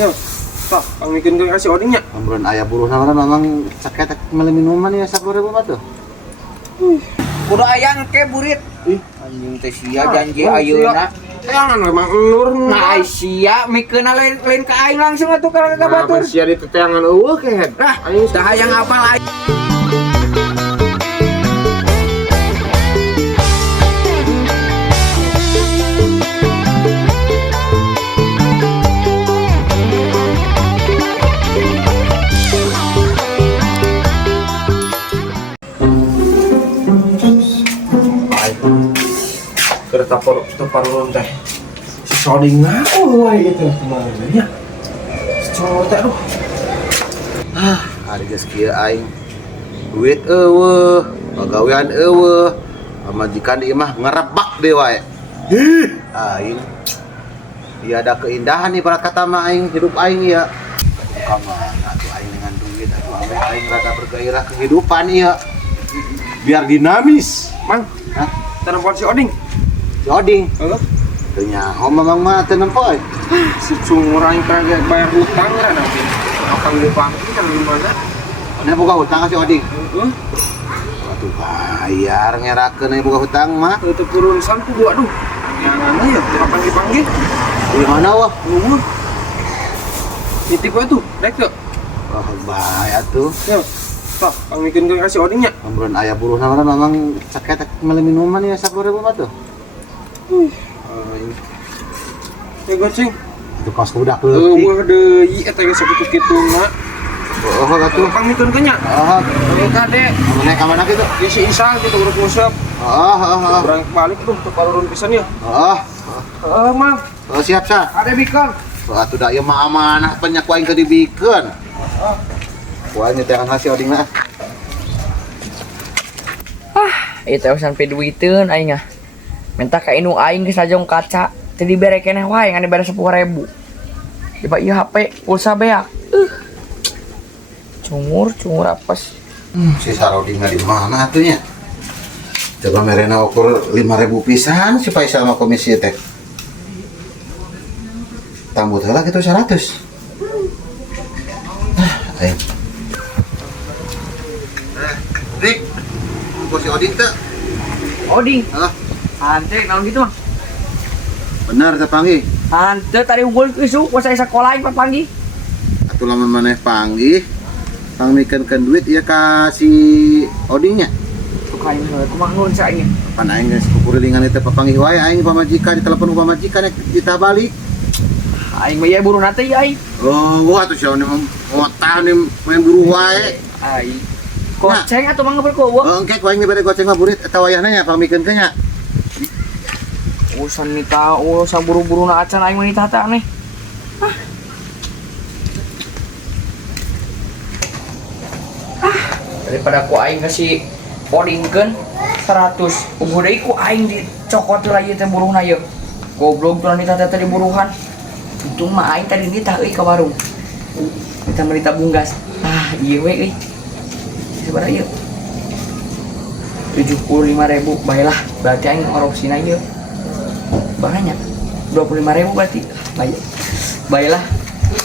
Ya, tak, kang bikin ke kasih odingnya. Ambrun ayah buruh nama memang sakit malam minuman ya 10.000 batu. Kudu ayang ke burit. Anjing teh sia janji Oh, ayeuna. Jangan memang elur. Nah ai sia mikeun lain ka aing langsung atuh ka batur. Sia di teteangan eueuh kehet. Nah, dah hayang apal aing. Kereta parurun teh. Si Soding ngaku we gitu kemarin nya. Si cowok teh aduh. Hari geus kieu aing duit eueuh, pagawean eueuh, majikan ieu mah ngarebak deui wae. Aing tiada keindahan ibarat kata mah aing hidup aing ya. Kamana atuh aing dengan duit atuh ame aing rada bergairah kehidupan ieu. Biar dinamis. Mang, Hah? telepon si Oding. Si Oding, Heeh. teu nyaho mamang mah teu nempoy. Si cungur aing kagak bayar hutang ya nanti. Akang dipanggil kan di mana? Ane boga hutang ka si Oding. Heeh. Atuh bayar ngerakeun aya boga hutang mah. Teu purun sampu gua aduh. Yang ya, kapan dipanggil? Di mana wah? Nuhun. Titip we tuh, rek teu. Wah, bahaya tuh. Ya. Tak, kang bikin ke kasih odingnya. Ambrun ayah buruh nama memang sakit malam minuman ya 10.000 batu. Ya goceng. Itu kos budak leutik. Eueuh deui eta geus sakitu kituna. Oh, atuh. Kang bikin ke nya. Oh, Kade. mana ka mana kitu? Ya si Isa gitu urut usap. Oh. Berang balik tuh ke palurun pisan ya. Oh, Mang. oh siap sa. Ada bikin. Oh, atuh da ieu mah amanah penyak ku aing teu dibikeun. Ku aing teh ngasih oding na. Eta sampai duiteun aing ah. Minta ka indung aing geus sajong kaca. Teu dibere keneh wae ngan dibere 10.000. Coba ieu HP pulsa beak. Cungur apes. Si Saroding di mana atuh nya? Coba merena ukur 5.000 pisan si Faisal mah komisi teh. Tambut heula kitu 100. Aing. Dik, ku si Oding teh. Oding, Hah? santai naon gitu mah. Benar teh panggih. Santai tadi unggul isu pas saya sekolah aing panggih. Atuh lamun maneh panggih, pangmikeunkeun duit ieu ka si Odingnya. Suka aing kumaha nuhun sa aing. Pan aing geus kupurilingan teh papanggih wae aing pamajikan ditelepon ku pamajikan kita balik. Aing mah ya buru nanti ya aing. Oh, wah atuh sia ngotah nih main buru wae. Aing. Goceng atuh mangga berkowo. Engke ku aing dibere goceng mah burit eta wayahna nya pamikeunkeun nya. Urusan nita, urusan buru-buru na acan aing mah nita teh aneh. Daripada ku aing kasih odingkeun 100. Ugo deui ku aing dicokot lah ieu teh buruhna ieu. Goblok tuh nita teh tadi buruhan. Untung mah aing tadi nita euy ka warung. Kita merita bunggas. Ieu we euy. Sabaraha ieu? 75.000 baiklah, berarti aing ngorosina ieu. Banyak 25.000 berarti baiklah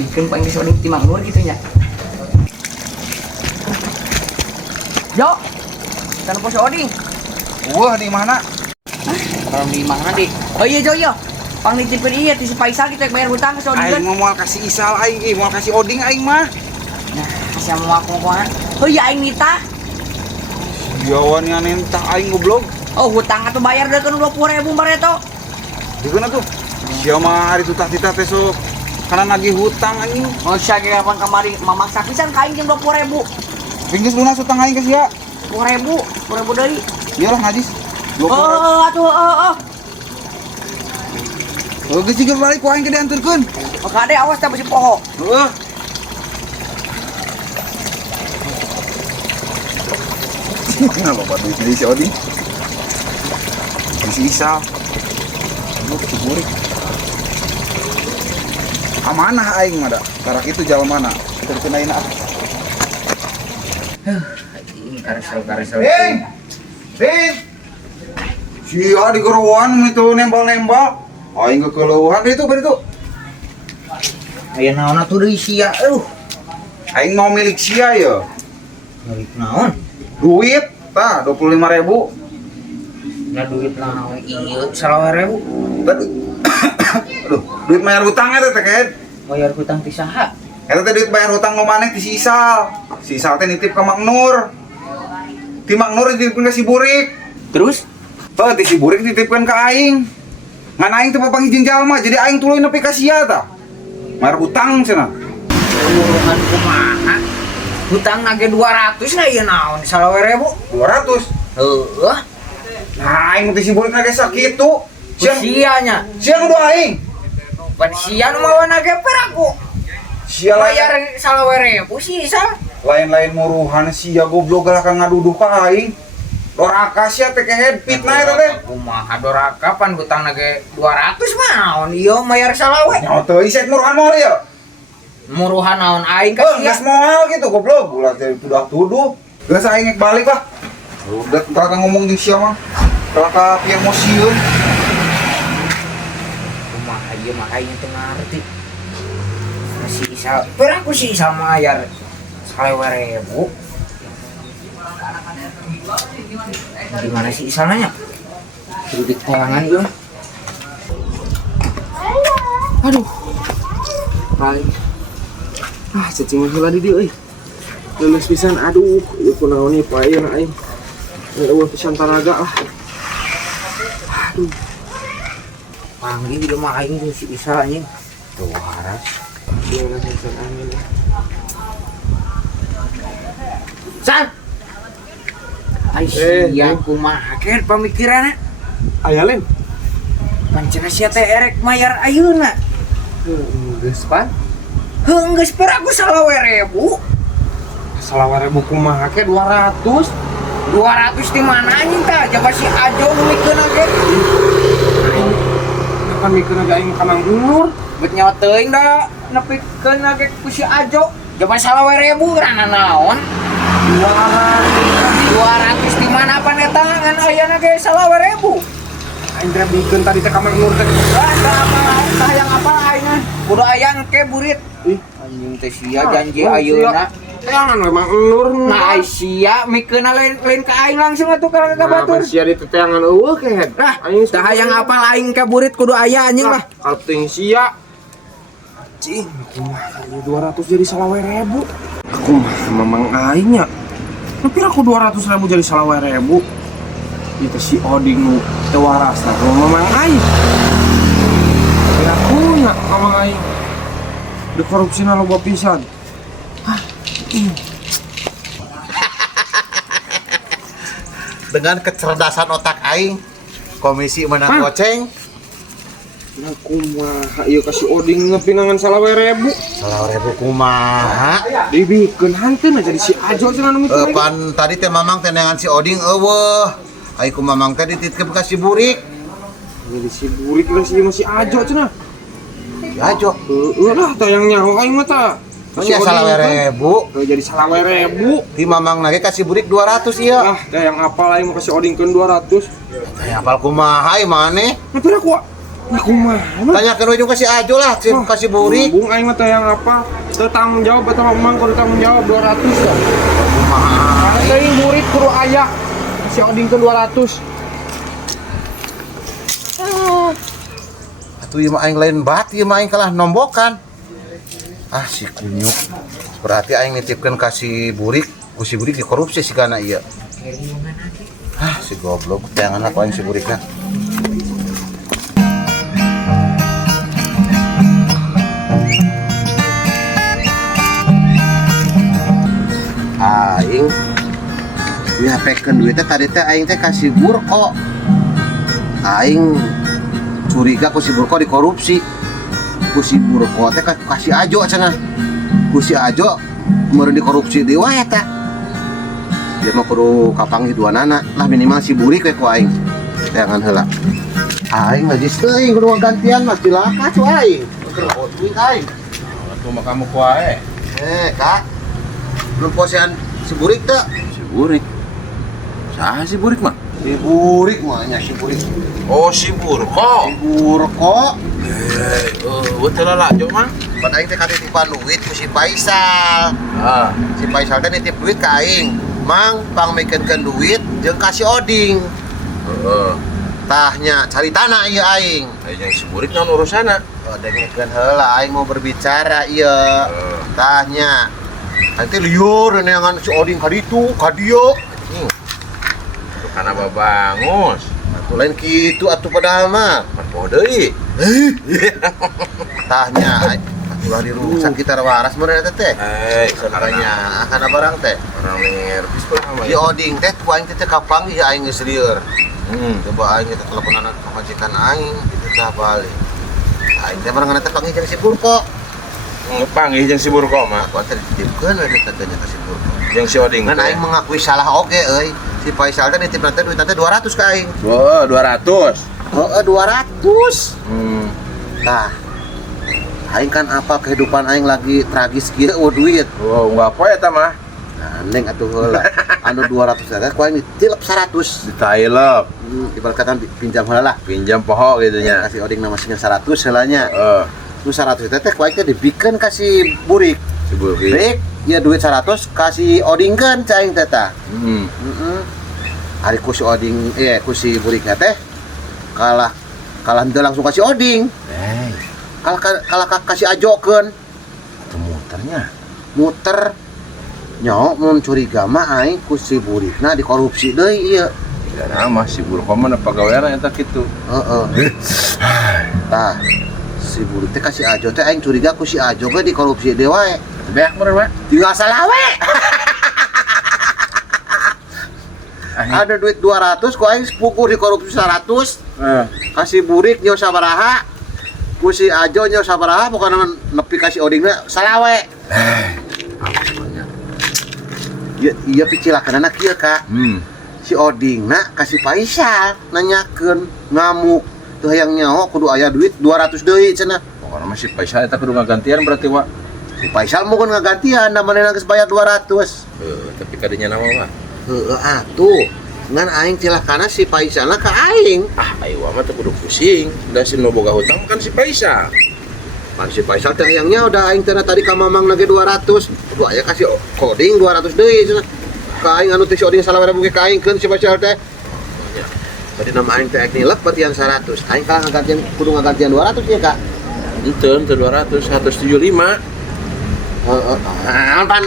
bikin panggil sodik timang luar gitu nya. Jo, telepon si Oding. Wah, di mana? Kalau di mana di? Oh iya Jo yo, pang nitipin iya ti si Faisal kita bayar hutang ke si Oding. Aing mau kasih Isal aing, mau kasih Oding aing mah. Nah, kasih mau aku kumaha? Oh iya aing nita. Jawan yang nentah aing goblok. Oh hutang atau bayar deh kan 20.000 bareto. Dikeun atuh. Sia mah hari tutah-titah teh sok kana nagih hutang anjing. Oh sia ge kapan kamari mamaksa pisan ka aing jeung 20.000. Pinggeus lunas hutang aing ke sia. 10.000 deui. Iyalah najis. 20.000. Atuh. Oh, geus jiga balik ku aing ke dianturkeun. Kade awas teh besi poho. Heeh. Kenapa Pak duit ini si Odi? Si Isal. Lu ciburik. Amanah aing mah da. Karak itu jalan mana? Terkenain ah. Ini karesel. Bing. Sia di gerowan itu nembal-nembal. Aing kekeleuhan itu bari itu. Aya naon atuh deui sia. Aing mau milik sia ya. Milik naon? Duit, tah 25.000. Na duit naon ieu 20.000. Aduh, duit bayar hutang eta teh kan. Bayar hutang ti saha? Eta teh duit bayar hutang nu maneh ti si Isal. Si Isal teh nitip ka Mak Nur. Ti Mak Nur dititipkeun ka si Burik. Terus? Teu ti si Burik dititipkeun ka aing. Ngan aing teh papangijin jalma, jadi aing tuluy nepi ka sia tah. Bayar hutang cenah. Urusan kumaha? Hutang nage 200 na ieu naon 20.000? 200. Heuh. Nah, aing teh si Burik nage sakitu. Sianya. Siang nu aing. Pan sia nu mawa nage peraku. Sia Bayar 20.000 sisa. lain-lain muruhan sia goblok lah ka ngaduduh ka aing. Doraka sia teh kehead fitnah eta teh. Kumaha doraka pan hutang nage 200 mah naon ieu mayar salawe. Nyaho teu isek muruhan moal ya. Muruhan naon aing ka sia. Geus moal gitu goblok. Ulah teh tuduh. Geus aing balik lah. Udah kakak ngomong jeung sia mah. Kakak pieu emosiun. Kumaha ieu mah aing teu ngarti. Masih bisa peraku sih sama mayar 20.000. Gimana sih isananya? Kudu ditayangan gue. Aduh. Paling. Cacing heula di dieu euy. Lulus pisan aduh, ieu kunaon ieu paeun aing. Eueuh pisan taraga lah. Aduh. Panggil di rumah aing tuh si Isa anjing. Tuh waras. Gimana pisan angin. San. Ai sia kumaha keur pamikiranna? Aya Len. Pancena sia teh erek mayar ayeuna. Geus pan. Heuh geus peraku 20.000. 20.000 kumaha ke 200. 200 di mana anjing tah? Jaba si Ajo mikeun ge. Kapan mikirna ge aing ka Mang Nur? Bet nyawa teuing da nepikeun ge ku si Ajo. Jaba 20.000 rana naon? 200 di mana pan eta ngan ayeuna ge 20.000. Aing teh bikin tadi teh ka Mang Nur teh. Hayang apa ayeuna? Kudu hayang ke burit. Ih, Anjing teh sia janji ayeuna. Teangan we Mang Nur. Nah ai sia mikeun lain ka aing langsung atuh ka batur. Sia di teangan eueuh kehead. Nah, tah hayang apal aing ka burit kudu aya anjing mah. Kalting sia. Cing, kumaha ieu 200 jadi 20.000. Aku mah memang aing nya. Tapi aku 200.000 jadi 20.000. Itu si Oding nu teu waras lah memang aing. Tapi aku nya memang aing. Di korupsina loba pisan. Dengan kecerdasan otak aing, komisi menang goceng. Aku mah ieu kasih Oding ngepinangan 20.000. 20.000 kumaha? Dibikeun hanteun jadi si Ajo cenah nu mikir. Pan tadi teh mamang teh dengan si Oding eueuh. Ai ku mamang teh dititipkeun ka si Burik. Jadi si Burik lah si masih Ajo cenah. Si Ajo. Heueuh lah tayang nyaho aing mah tah. Nya 20.000. Jadi 20.000. Di mamang lagi kasih Burik 200 ieu. Ah, tayang apal aing mau kasih Odingkeun 200. Teh apal kumaha ieu maneh? Tapi aku mah. Tanyakeun we juga si Ajo lah, kasih Burik. Bung aing mah tayang apa? Teu tanggung jawab eta mamang kudu tanggung jawab 200 dah. Kumaha? Teuing Burik kudu aya. Kasih Odingkeun 200. Atuh ieu mah aing lain bat, ieu mah aing kalah nombokan. Ah si kunyuk. Berarti aing nitipkeun ka si Burik, ku si Burik dikorupsi sigana ieu. Ah si goblok, jangan aku aing si Burikna. Aing nyapekeun duitnya tadi teh aing teh kasih Burko. Aing curiga ku si Burko dikorupsi. Ku si Burko teh kasih Ajo cenah. Ku si Ajo meureun dikorupsi deui wae eta. Dia mah kudu kapanggih duanana lah minimal si Burik we ku aing. Jangan heula. Aing najis teuing kudu gantian mah cilaka cu aing. Keur duit aing. Atuh mah kamu kuae. Kak. Belum posean si Burik teh. Si Burik. Saha si Burik mah? Si Burik mah nya si Burik. Oh si Burko. Si Burko. Betul lah Lajo mah. Pada aing teh katitipan duit ku si Faisal. Si Faisal teh nitip duit ka aing. Mang pangmikeunkeun duit jeung kasih oding. Tahnya cari tanah ieu aing. Yang si Burik naon urusana? Dengekeun heula aing mau berbicara ieu. Tahnya nanti liur neangan si oding ka ditu, ka dieu. Itu kana babangus. Atuh lain kitu atuh padahal mah. Poho deui. Tahnya ulah dirusak kita waras meureun eta teh. Sakaranya Kana barang teh. orang nervis pun sama Di oding teh ku aing teh kapanggih aing geus lieur. Coba aing kita teleponan ka majikan aing kitu teh balik. Aing teh barang teh panggih jeung si Burko. Panggih jeung si Burko mah. Aku teh dititipkeun we katanya ka si Burko. Jeung si Oding. Kan aing mengakui salah oge euy. Si Faisal teh nitip nanti duit teh 200 ka aing. Oh, 200. Heeh 200. Tah. Aing kan apa kehidupan aing lagi tragis kieu duit. Oh, enggak apa eta mah. Neng atuh heula. Anu 200 teh ku aing ditilep 100. Ditailep. Ibarat kata pinjam heula lah. Pinjam poho gitu nya. Kasih oding nama 100 heulanya. Heeh. Nu 100 teh ku aing teh dibikeun kasih Burik. Si Burik. Bik, ya duit 100 kasih odingkeun ca aing teh tah. Ari ku si oding ku si Burik teh kalah henteu langsung kasih oding. Kalah kasih ajokeun. Itu muternya. Muter nyaho mun curiga mah aing ku si Burikna dikorupsi deui ieu. Ya nama si Burko mah pagaweana eta kitu. Heeh. Tah si Burik teh kasih ajo teh aing curiga ku si ajo ge dikorupsi deui wae. Beak meureun mah. Tinggal salah we. Ada duit 200 ku aing sepuku dikorupsi 100. Kasih Burik nyaho sabaraha. Ku si ajo nyaho sabaraha pokona nepi kasih odingna salah we. Iya picilakanana kieu Kak. Si odingna kasih Faisal nanyakeun ngamuk teu hayang nyaho kudu aya duit 200 deui cenah. Pokona mah si Faisal eta kudu ngagantian berarti wa. Si Faisal mungkin ngagantian da manehna geus bayar 200. Tapi kadinya nama mah. Heeh atuh. Ngan aing cilakana si Faisalna ka aing. Ayo mah teu kudu pusing. Da si nu boga hutang kan si Faisal. Pan si Faisal teh hayangnya udah aing teh tadi ka Mamang lagi 200. Kudu aya kasih coding 200 deui cenah. Ka aing anu teh si oding salah we ka aingkeun si Faisal teh. Tadi nama aing teh nilep batian 100. Aing kalah ngagantian kudu ngagantian 200 ya Kak. Henteu 200 175. Heeh. Pan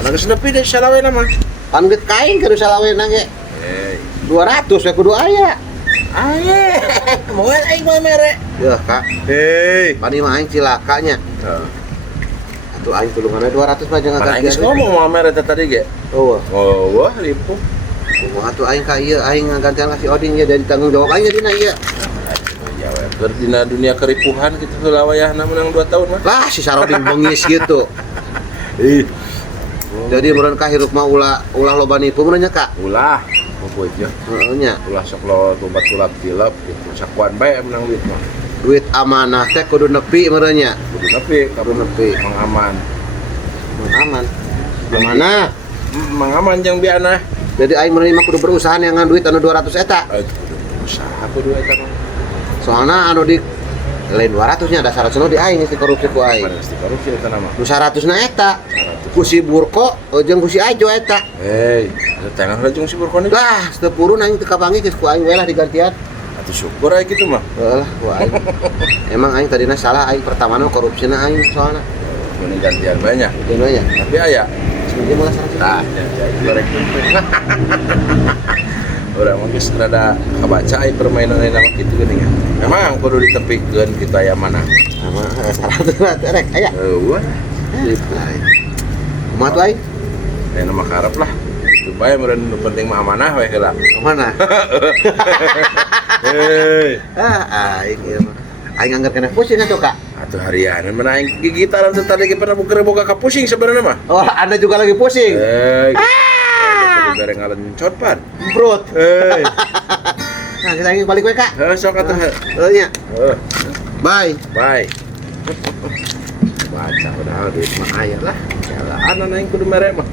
Kana geus nepi deh salawena mah. pan geut kain keur salawena ge. 200 we kudu aya. Aye, moal aing mah mere. Yeuh Kak. Hei. Pani mah aing cilakanya. Atuh aing tulunganna 200 mah jangan Aing geus ngomong moal mere tadi ge. Oh. Wah, ripuh. Kumaha atuh aing ka ieu aing ngagantian kasih oding ieu dari tanggung jawab aing dina ieu. Ya we, berdina dunia keripuhan gitu heula wayahna menang 2 tahun mah. Lah si Saroding bengis gitu. Jadi meureun ka hirup mah ulah loba nipu meureun nya Kak. Ulah, pokok aja. Heeh nya. Ulah sok lo tobat tulap tilap gitu. Sakuan bae menang duit mah. Duit amanah teh kudu nepi meureun nya. Kudu nepi, Kudu nepi. Mang aman. Aman. Amanah. Mang aman jeung biana. Jadi aing meureun mah kudu berusaha nyangan duit anu 200 eta. Kudu usaha kudu eta mah. Soalna anu di lain 200 nya dasar cenah di aing si korupsi ku aing. Pasti korupsi eta nama. Nu 100 na eta. Ku si Burko jeung ku si Ajo eta. Hei, tengah rajung si Burkon ini. Lah, setepurun aing teu kapanggih geus ku aing we lah digantian. Atuh syukur aja gitu mah. Heeh lah ku aing. Emang aing tadina salah aing pertamana korupsina aing soalna. Mending gantian banyak. Dina nya. Tapi aya. Dia malah 100. Nah, jadi goreng tumpeng. Udah mungkin rada kebaca ai permainan nama kitu geuning ya. Memang kudu ditepikeun kita aya mana. Sama 100 lah terek aya. Eueuh. Kumaha tuh aing? Aya nama karep lah. Itu bae meureun nu penting mah amanah we heula. Mana? Hei. Aing ieu mah. Aing anggar kena pusing atuh Kak. Atuh harian mana aing gigitaran teh tadi ge pernah buker boga ka pusing sebenarnya mah. Oh, Anda juga lagi pusing. Bareng ngalen cotpan. Brut. Hei. Nah, kita ingin balik we Kak. Sok atuh. Heeh nya. Bye. Bye. Baca padahal duit mah aya lah. Jalan aing kudu mere mah.